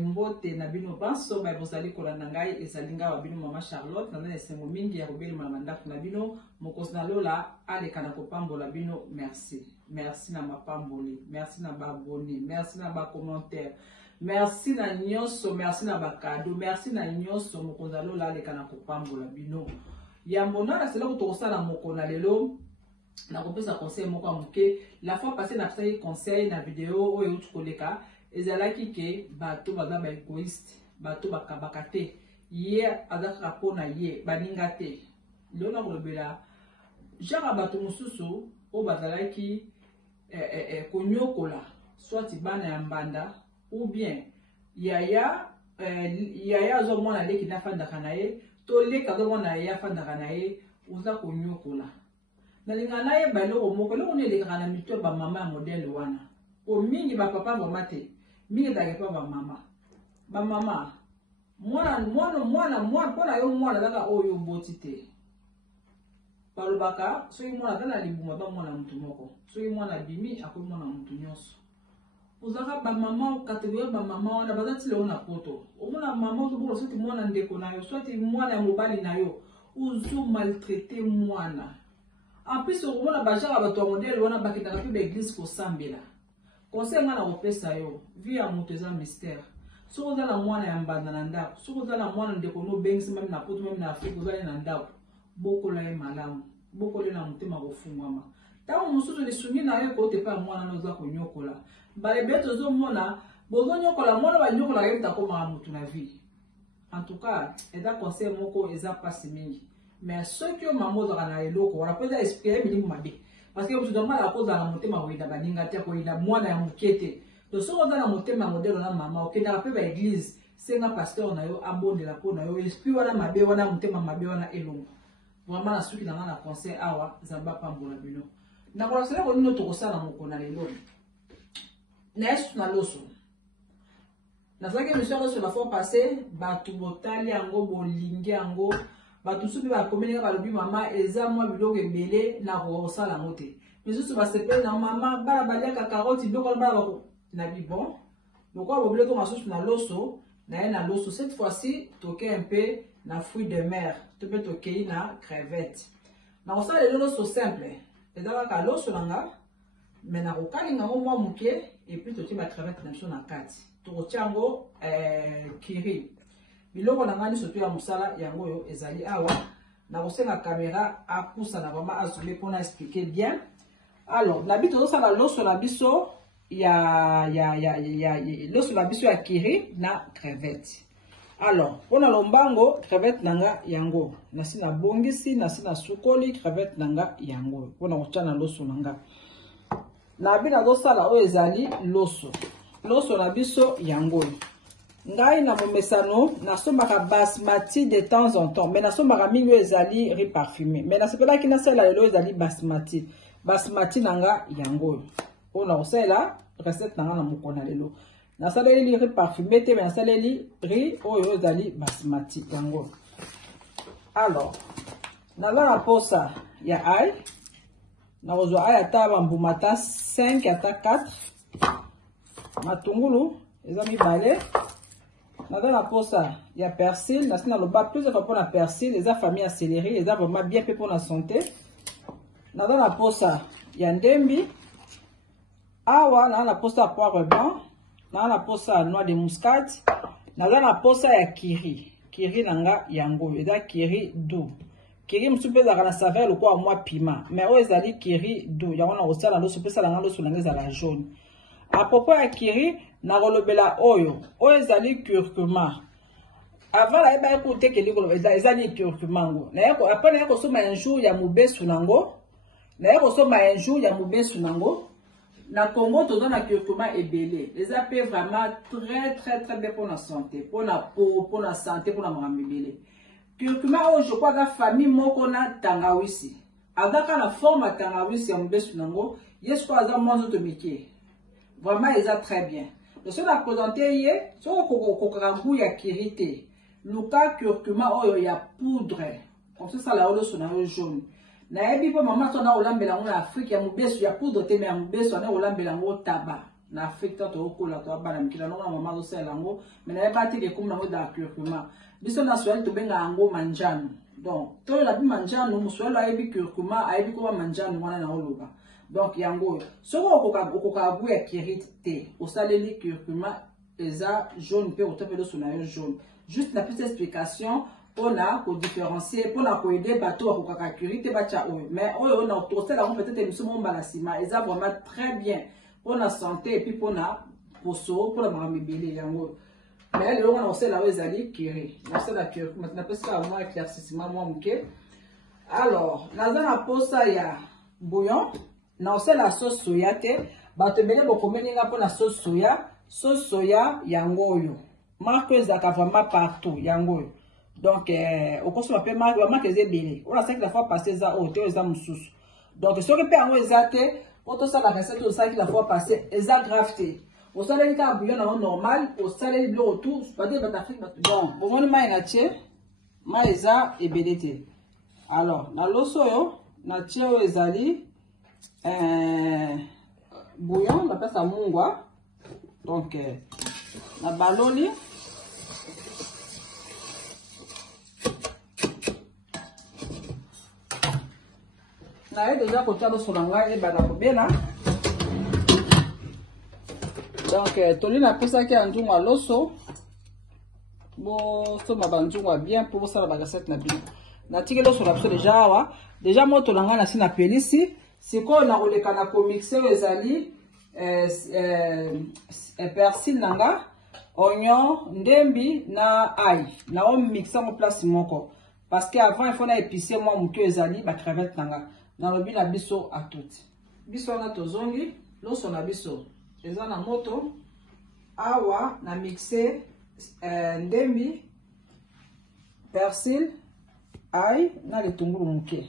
Mbote na bino banso ba bozali kolanda ngai ezalinga wa bino mama Charlotte na esengo mingi ya kobeli mandaku na bino mokosi na lola aleka na kopambola bino. Merci na mapamboli, merci na baboni, merci na ba commentaire, merci na nyonso, merci na ba cadeau, merci na nyonso mokosi na lola aleka na kopambola bino. Ya mbona na sela kutosala mokona lelo na kopesa conseil moko muke. La fois passée na pesa conseil na vidéo oyo tukoleka ezalaki ke bato baza ba égoïste, bato bakabaka te, ye azaka pona ye baninga te. Lelo na kolobela jaka bato mosusu o bazalaki konyokola soit bana ya mbanda ou bien yaya azo mwana leki na fandaka na ye to leka azo mwana ya fandaka na ye uza konyokola. Na linga na ye baloko moko lelo ne lekaka na mito ba mama modèle wana. O mingi ba papa ba mate mingi da pa ba mama. Ba mama mwana pona yo mwana daga oyo boti te. Balobaka so yi mwana kana libuma ba mwana mutu moko. So yi mwana bimi ako mwana mutu nyonso. Uzaka ba mama kategoria ba mama wana bazati le ona poto. O mwana mama uzobolo soti mwana ndeko na yo, soti mwana ya mobali na yo. Uzu maltraiter mwana. En plus au moment ba jara ba to modèle wana bakita ka pe église ko sambela. Conseil ngana opesa yo, vie ya mutu eza mystère. Soko za na mwana ya mbanda na ndako, soko za na mwana ndeko no bengisi même na poto même na Afrique ozali na ndako. Bokola ye malamu, bokola na mutema kofungwama. Tango mususu lisungi na yo ko te pa mwana noza konyokola. Bale beto zo mona, bozo nyokola mwana ba nyokola yebita ko ma mutu na vie. En tout cas, eza conseil moko eza pasi mingi. Mais ceux qui ont maman dans la eloko, on a pas d'esprit minimum mabe. Parce que vous demandez à cause de la montée ma wida baninga tia ko ina mwana ya mukete. Donc so dans la montée ma modèle na mama, OK na pe ba église, c'est un pasteur na yo abonde la po na yo esprit wana mabe wana montée ma mabe wana elongo. Vraiment na suki na conseil awa zamba pambola bino. Na ko sala ko nino to ko sala moko na lelo. Na esu na loso. Na saki monsieur loso la fois passée, ba tu botali yango bolingi yango. Batusu ba komeneka balobi mama eza mwa biloko ebele na kosala mote. Misusu ba sepe na mama bala baliaka carotte biloko bala bako na bibon. Donc on va oublier qu'on masusu na loso, na loso cette fois-ci toquer un peu na fruits de mer, tu peux toquer na crevette. Na kosala le loso simple. Ezala ka loso nanga mais na kokalinga ngo mwa muke et puis toquer ba crevette na biso na kati. To tiango kiri. Biloko na ngani soto ya musala yango yo ezali awa na kosenga caméra akusa na vraiment azule pour expliquer bien. Alors na bito ça la loso na biso ya loso na biso ya kiri na crevette. Alors pona lombango crevette nanga yango na sina bongisi na sina sukoli crevette nanga yango pona kochana loso nanga na bina do sala o ezali loso na biso yango. Ngai na momesano na sombaka basmati de temps en temps mais na sombaka mingi ezali riz parfumé mais na sepela ki na sala lelo ezali basmati nanga yango ona osela recette nanga na mokona lelo na sala eli riz parfumé te mais na sala eli riz oyo ezali basmati yango. Alors na la posa ya ai na kozwa ai ata bambuma ata 5 ata 4 matungulu eza mibale. Dans la posa, il y a persil. Dans le bas, plusieurs fois pour la persil. Les familles à céleri. Les vraiment bien fait pour la santé. Dans la posa, il y a ndembi. Awa, dans la posa poire blanc. Dans la posa noix de muscade. Dans la posa, il y a kiri. Kiri nanga yango. Il y a kiri doux. Kiri msupe za kana saveur le quoi moi piment. Mais oh, ils ont kiri doux. Il y a on a aussi dans le soupe ça dans le sous la jaune. À propos à kiri, na rolobela oyo ezali curcuma. Avant la eba écouter que likolo ezali curcuma ngo. Na yako après na yako soma un jour ya mubesu nango. Na yako soma un jour ya mubesu nango. Na Congo to na curcuma ebele. Les appels vraiment très bien pour la santé, pour la peau, pour la santé, pour la mambele. Curcuma o je crois que famille moko na tangawisi. Azaka la forme tangawisi ya mubesu nango, yesu kwa za mwanzo to mikie. Vraiment, ils ont très bien. Donc, ce qu'on a présenté hier, c'est qu'on a kirité. Le cas curcuma, il y a poudre. Comme ça, la holo son jaune. na ebi po mama to na olambela ngo na Afrique ya mubeso ya poudre te me ya mubeso na olambela ngo taba na Afrique to okola to bana mikila no mama zo sela ngo me na eba te ke kuma ngo da curcuma biso na swali to benga ngo manjano donc to la bi manjano muswalo ebi curcuma ebi ko manjano wana na oloba donc yango soko okoka bu ya kirite te osaleli curcuma eza jaune pe otapelo sona yo jaune juste la petite explication pour différencier, pour aider bateau à kokaka curite bacha oyo. Mais oyo na tosela on peut-être monsieur mon balasima, eza vraiment très bien pour la santé et puis pour la poso, pour la mamibele yango. Mais le on osela ezali kiri. Na sala kiri, maintenant parce que moi éclaircissement moi muke. Alors, naza na posa ya bouillon, na osela sauce soya te, bato bele bokomeninga pour la sauce soya yango oyo. Marque ezaka vraiment partout yango oyo. Donc, au cours de ma marque est belé. On a 5 fois passé ça au thé, ça moussous. Donc, ce qui peut en exaté, pour tout ça, la recette, au 5 fois passé, ça grafté. Au salaire, il y a un bouillon normal, au salaire, le retour, pas de batafrique. Bon, pour moi, il y a un tiers, maïsa et belé. Alors, dans l'eau soyo, na tiers au ezali, bouillon, on appelle ça mungwa. Donc, la baloli. Na déjà côté de solanga et banakobela. Donc tolina pesa ki anjunga loso. Bo so mabanjunga bien pour ça la recette na bien. Na tiki loso la déjà awa. Déjà mo tolanga na sina pelisi. Siko na oleka na ko mixer ezali persil nanga, oignon, ndembi na ail. Na on mixer mo place moko. Parce que avant il faut na épicer moi muke ezali ba crevette nanga. Na lobi na biso à tout. Biso na tozongi, loso na biso. Eza na moto, awa na mixer ndembi, persil, ail, na le tungulu muke.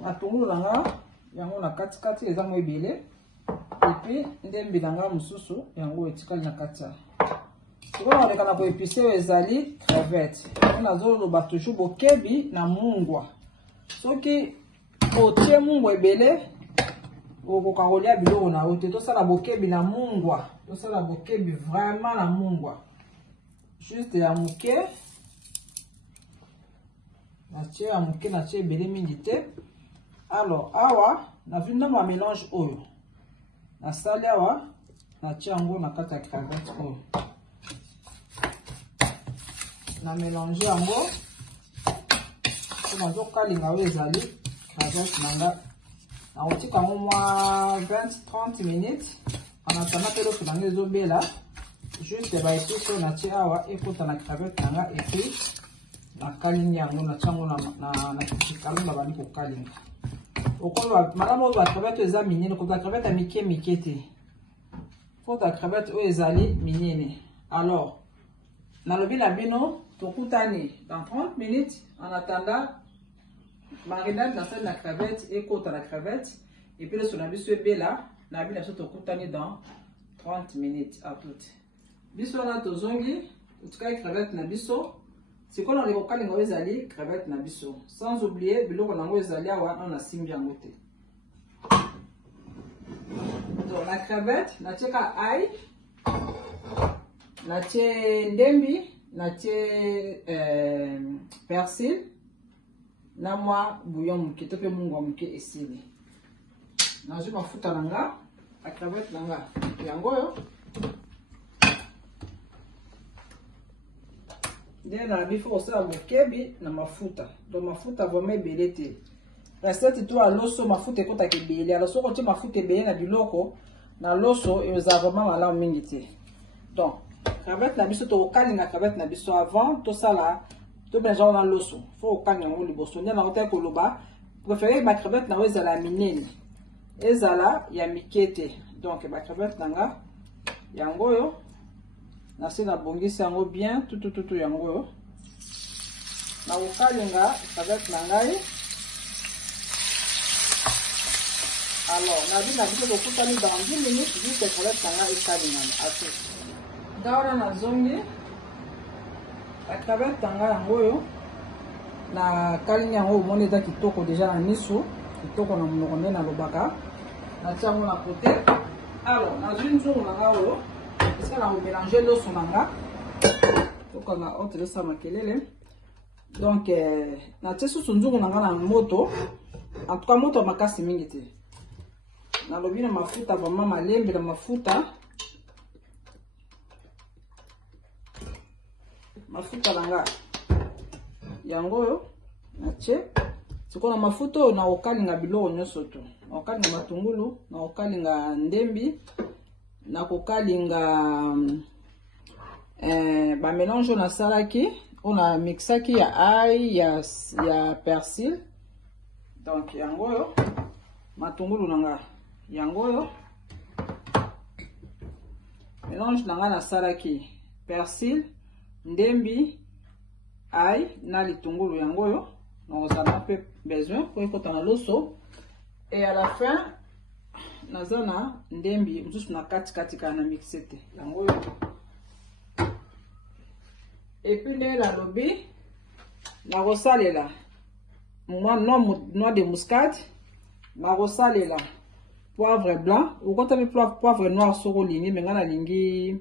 Na tungulu nanga, yango na kati eza mo ebele. Et puis ndembi nanga mususu, yango etikali na kati. Siko na oleka na ko épicer ezali crevette. On zo loba toujours bokebi na mungwa. Soki otie mungwa ebele okokakolia biloko na ote tosala bokebi na mungwa tosala bokebi vraiment na mungwa juste ya muke na tie ebele mingi te. Alors awa na vinda ma mélange oyo nasali awa na tie yango na kati ya crevette oyo na mélange yango nazo kalinga oyo ezali crevette nanga na otika ngo mwa 20-30 minutes en attendant que l'autre nanga ezobela juste ba épice na tia awa ekota na crevette nanga et puis na kalinga yango na tiango na kitikalo na bandi ko kalinga okolo malamu ba crevette eza minene ko ba crevette mike te faut ta crevette oyo ezali minene. Alors nalobi na bino tokutani dans 30 minutes en attendant marinade na salle la crevette et côte à la crevette et puis le son biso ebela na bina soto kutani dans 30 minutes à toutes. Biso na tozongi utukai crevette na biso siko na leko kalinga ezali crevette na biso sans oublier biloko nango ezali awa na simbi yango te. Donc la crevette na tieka ail na tie ndembi na tie persil na mwa bouillon muke to pe mungwa muke esili na zo mafuta nanga a crevette nanga yango yo nde na bifo osala mokebi na mafuta donc mafuta vraiment ebele te recette to a loso mafuta ekota kebele alors soko tie mafuta ebele na biloko na loso eza vraiment malamu mingi te. Donc crevette na biso to okalinga crevette na biso avant to sala to benja na loso faut okalinga ngo liboso ndia na kota koloba préférer ma crevette na ezala minene ezala ya mikete. Donc ba crevette nanga yango yo na sina bongisi yango bien tout yango yo na okalinga crevette nangai. Alors na bina biso to kutani dans 10 minutes juste crevette nanga ekalinga à tout. Daora na zongi la crevette tanga yango yo na kalingi yango omoni eza kitoko déjà na miso kitoko na monoko nde nalobaka natia yango na kote. Alors nazwi nzungu na nga oyo esika na komélange loso na nga tokanga oyo tozosala makelele. Donc natie susu nzungu na nga na moto, en tout cas moto ya makasi mingi te, nalobi na mafuta vraiment malembe na mafuta na nga yango oyo natie siko na mafuta oyo na kokalinga biloko nyonso to, na kokalinga matungulu, na kokalinga ndembi, na kokalinga ba mélange oyo nasalaki on a mixaki ya ail ya persil. Donc yango oyo matungulu na nga yango oyo mélange na nga nasalaki persil, ndembi, ail na litungulu yango oyo nakozala pe besoin po ekota na loso. Et à la fin naza na ndembi mosusu na katikati kaka na mixe te yango oyo. Et puis ndenge nalobi nakosalela noix de muscade, nakosalela poivre blanc, okota pe poivre noir soko olingi, me nga nalingi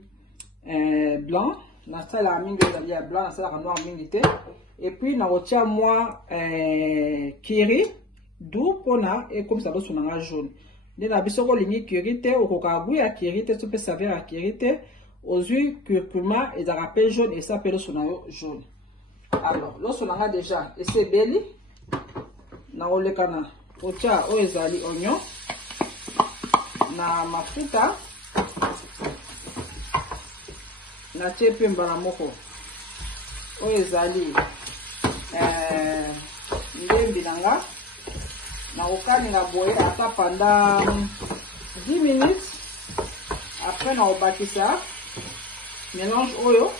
blanc, nasalaka mingi ezali ya blanc, nasalaka noir mingi te. Et puis nakotia mwa curry doux mpona ekomisa loso na nga jaune. Nde na biso olingi curry te okokaka goût ya curry te, so pe saveur ya curry te, ozwi curcuma ezalaka pe jaune esa pe loso na yo jaune. Alors loso na nga déjà esi ebeli, nakoleka na kotia oyo ezali oignon na mafuta, natie pe mbala moko oyo ezali ndembi na nga, nakokalinga boye ata pendant 10 minutes. Après nakobakisa mélange oyo,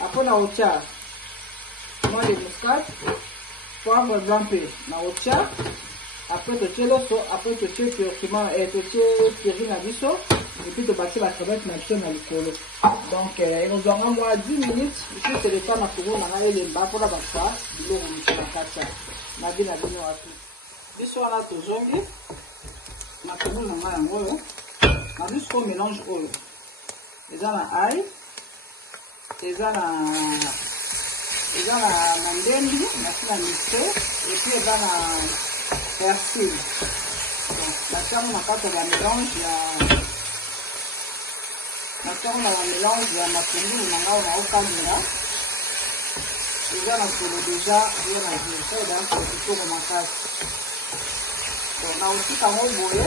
après nakotia noix de muscade, poivre blanc pe nakotia, après totie loso, après totie curcuma totie curry na biso, et puis tobakisi ba crevette na biso na likolo. Donc ekozwanga mwa 10 minutes juste le temps matungulu na nga elemba mpona bakisa biloko mosusu na kati na bino wapi. Biso wana tozongi matungulu na nga yango oyo na biso mélange oyo eza na ail, eza na ndembi nasi na mixe, et puis eza na persil. Donc natiango na kati ya mélange ya matungulu na nga oyo naokalinga eza na solo déjà eza na virse donc kitoko makasi. Donc naotika ngo boye.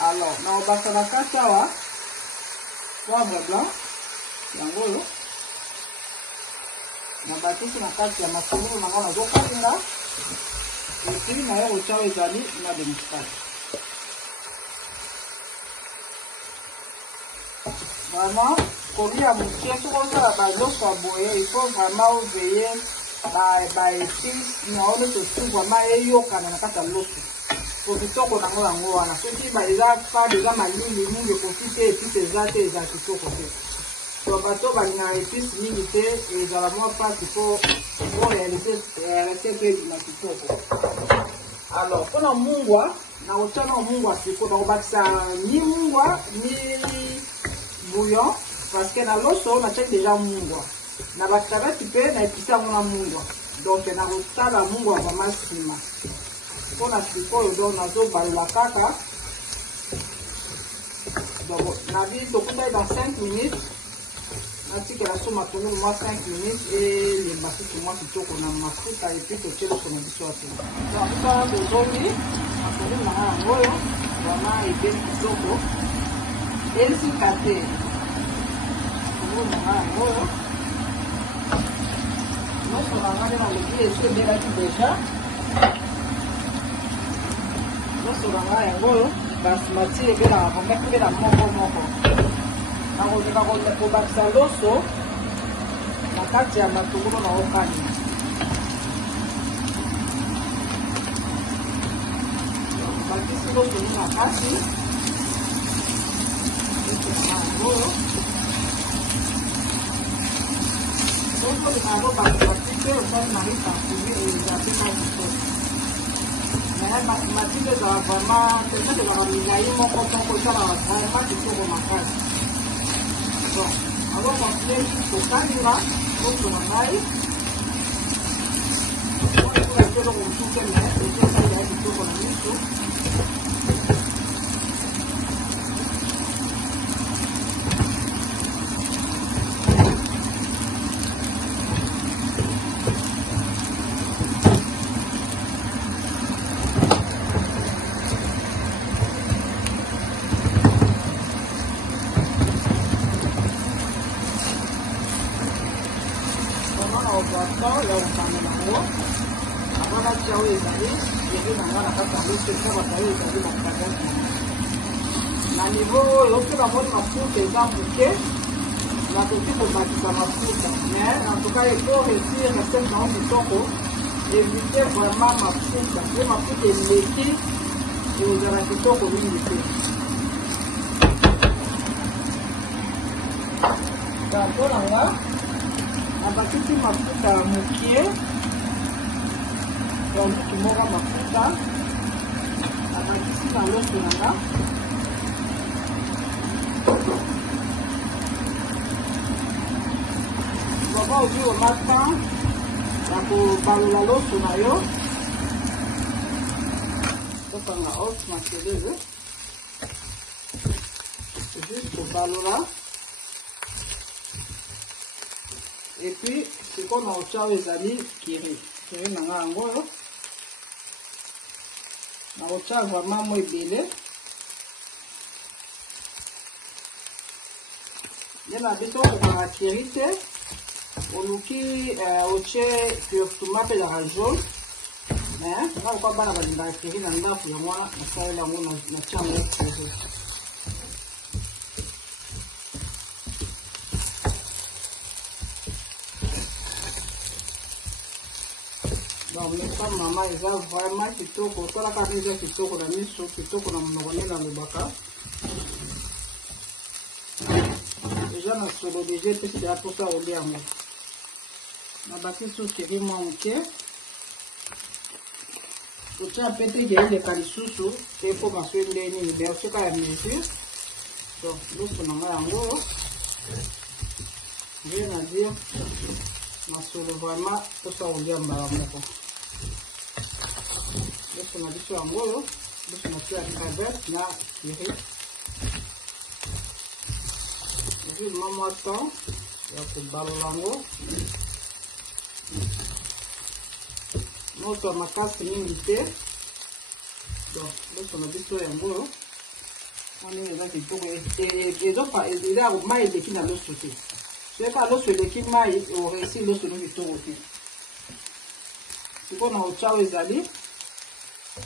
Alors naobasa na kati awa poivre blanc yango oyo nabatisi na kati ya matungulu na nga nazokalinga, epuis naye kotia oyo ezali noix de muscade. Vraiment kolia mokie soki ozala baloso ya boye il faut vraiment oveye baépice na oyo nyonso vraiment eyokana na kati ya loso po kitoko nango yango wana. Soki eza fade eza malili mingi ekoki te épice eza te eza kitoko te. So bato balingaka épice mingi te ezala mwa mpasi po réalité pe na kitoko. Alors mpona mungwa nakotia na mungwa siko nakobakisa ni mungwa ni bouillon parce que na loso natiaki déjà mungwa na bakrevete pe na episi yango na mungwa, donc nakotala mungwa vraiment nsima mpona sikoyo. Donc nazobalela kaka donc nabi tokutaki dans 5 minutes, natikela so matungulu mwa 5 minutes elemba susu mwa kitoko na mafuta epuis totie loso na biso ape. Donc biso wana tozongi matungulu na nga yango oyo vraiment ebeli kitoko esika te. Matungulu na nga yango oyo loso na nga nde nalobi esi ebelaki déjà. Loso na nga yango oyo basmati ebelaka komeki ebela moko. Nakoleka kobakisa loso na kati ya matungulu na okalinga. Bakisi loso na kati oyo loso likanga bakisa moke osali na riz parfumé ezali na kitoko. Mais matite ezala vraiment peut-être ezala milai moko esalaka vraiment kitoko makasi. Bon, avant continue kokalinga loso na ngai eloko mosusu me ososali ya kitoko na miso. Ya ukanda nango abana chawo ezali yebe nanga na kata loso eza basali ezali bakagasi na niveau oyo mpe bamoni mafuta eza moke nakoki kobakisa mafuta mais en tout cas eko réussir recette nango kitoko évite vraiment mafuta pe mafuta eleki ekozala kitoko mingi te. Dapo nanga nabakisi mafuta ya mokie yanduki moka mafuta nabakisi na loso nanga baba ozwi omata ya kobalola loso na yo tosanga os makelele juste kobalola. Et puis, ce qu'on a au chao ezali kiri. Kiri nanga yango yo. Na au chao vraiment mo ebele. Yena biso kokanga kiri te. Oluki oche curcuma pe la jaune. Mais, nga okwa bana balingaka kiri na ndako yango wana nasalela yango na tia yango kiri. Donc, maman, ils ont vraiment kitoko. Toi, la carte est kitoko, la mise sur kitoko, la monnaie dans le baka. Déjà, on a solo déjà, petit à tout ça au bien. On a bâti sur qui est moins ok. Tout ça, peut-être qu'il y a des calisusu, et pour m'assurer de l'ennemi, mais aussi quand il y a mesure. Donc, nous, on a un gros. Rien à dire. On a solo vraiment tout ça au bien. Loso na biso yango oyo loso na tia crevette na kiri ezwi mwa temps ya kobalola yango moto ya makasi mingi te. Donc loso na biso yango oyo ndenge eza kitoko eza mai eleki na loso te soki loso eleki mai oreussi loso no kitoko te. sikoyo na ochao ezali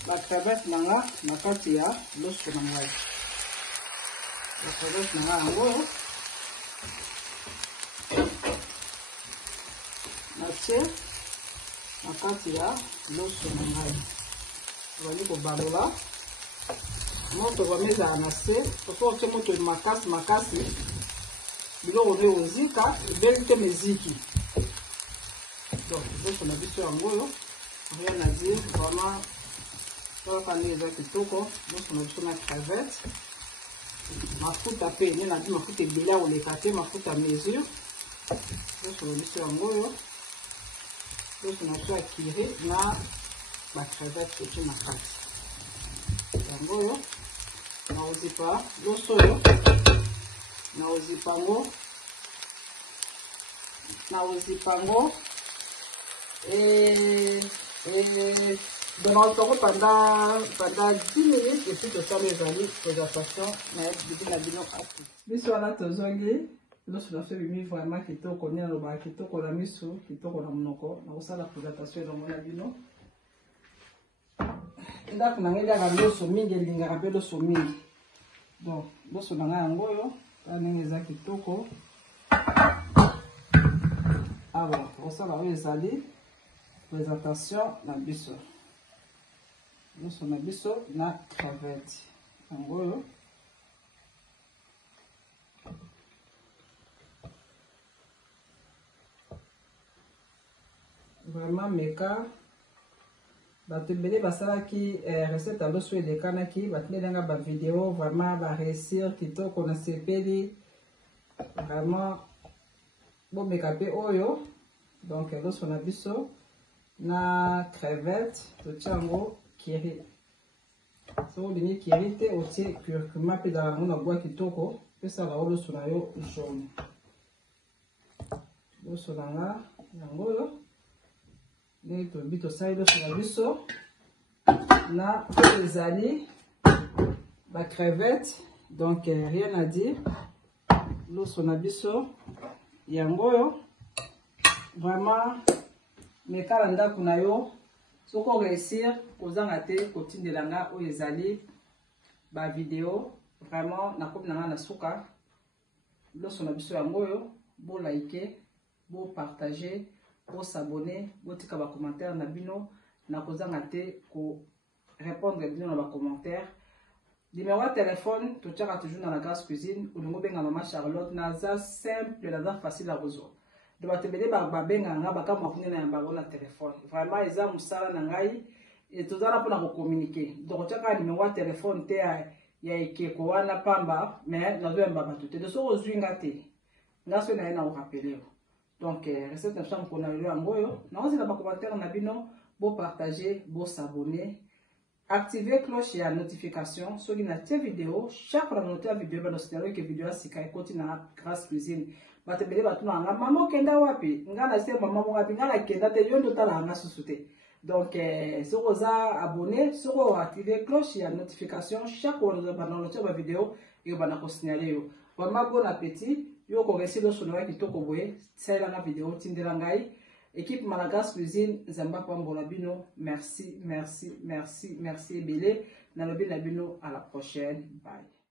la crevette nanga na kati ya loso na ngai. La crevette nanga yango natie na kati ya loso na ngai. Tozali kobalola moto vraimen ezala na se soki otie moto makasi biloko nde ozika ebeli te meziki. Donc loso na biso yango oyo rien à dire vraiment. Kaka nde eza kitoko loso na biso na crevette mafuta pe nde na bi mafuta ebele ya koleka te mafuta mesure. Loso na biso yango oyo loso na biso ya kiri na bacrevette eti na kati yango oyo naozipa loso oyo naozipa ngo donc on pendant 10 minutes et puis de ça les amis présentation na bibi na bino ati biso wana tozongi loso na bimi vraiment kitoko ni na ba kitoko na miso kitoko na monoko na kosala présentation na mona bino ndako na ngai daga loso mingi elingaka pe loso mingi. Donc loso na ngai yango oyo ndenge eza kitoko alors kosala oyo ezali présentation na biso loso na biso na crevette yango oyo vraiment meka bato ebele basalaki recette ya loso elekanaki batelelanga bavideo vraiment baréussir kitoko na sepeli vraiment bomeka mpe oyo donc loso na biso na crevette totia yango kiri soki olingi kiri te otie curcuma mpe ezala yango na bwa kitoko pesala o loso na yo jaune loso na nga yango oyo ndenge toyebi tosali loso na biso na oyo ezali bacrevette donc rien à dire loso na biso yango oyo vraiment mekala ndako na yo soki oréussir kozanga te kotindela nga oyo ezali bavideo vraiment nakomi na nga na suka loso na biso yango oyo bolike bopartage bosabone botika bacommentaire na bino nakozanga te korépondre bino na bacommentaire numéro ya telefone totiaka toujours na la Grace Cuisine olingo benga mama Charlotte naza simple naza facile à kozwa de bato ebele babengaka nga bakamwa kunena ya bango na telefone vraiment eza mosala na ngai tozala mpona kokommunike donc otiaka numéro ya telefone te ya ekeko wana pamba mais nazoyamba bato te de soki ozwi nga te nga so na ye na korapele donc recette na biso ya mokona lelo yango oyo naozela bacommentaire na bino bopartage bosabone activer cloche ya notification soki na tie vidéo chaque fois na note ya vidéo banosinalo ke vidéo ya sika ekoti na Grace Cuisine bato ebele batuna nga mama okenda wapi nga na se mama wapi nga nakenda te yo ndotala nga susu te donc soki oza abonné soki oactiver cloche ya notification chaque fois banote ya bavidéo eyo bana kosignale yo vraiment bon appétit yo koresi loso na yo kitoko boye salelanga vidéo tindela ngai équipe Malagas Cuisine Zamba Pambola bino merci merci merci merci ebele nalobi na bino à la prochaine bye.